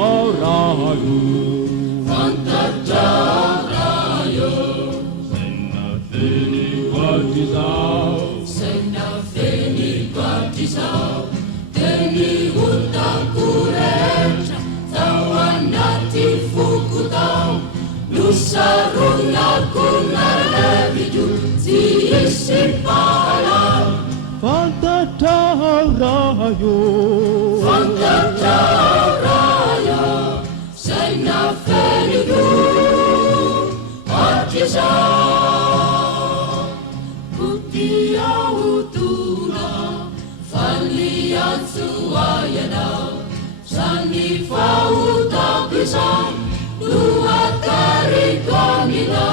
Pantadarayu, Pantadarayu, Senafini Badisau, Senafini Badisau, Teni Utakurecha, Tawanati Fukutau, Nusaruna Kunalevidu, Tiisipala, Pantadarayu, Pantadarayu, Senafini Badisau, Kutia Utuna, Falian Suayana, Sanifa Utapisang, Dua Karikamina.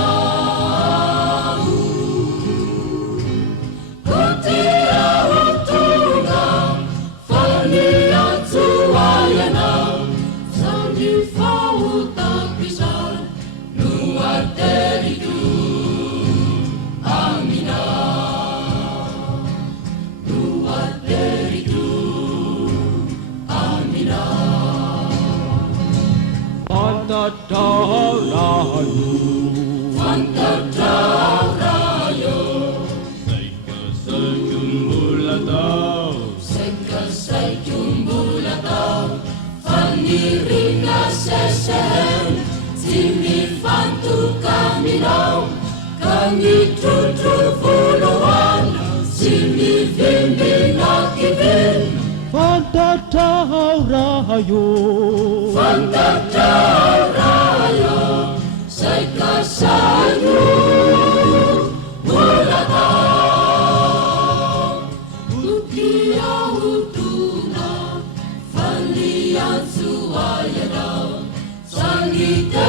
Kutia Utuna, Falian Suayana, Sanifa Utapisang, Dua Teridu, Amina. Dua Teridu, Amina. Pantadarayu, Pantadarayu, Saika Sayumbulatau, Seka Sayumbulatau, Fanirina Sesen, Simi Fantu Kaminau, Kami Tutu Fuluan, Simi Vimbi Nakivin, Pantadarayu, Pantadarayu, Seka Sayumbulatau, Kutia Utuna, Falian Suayana, Sangita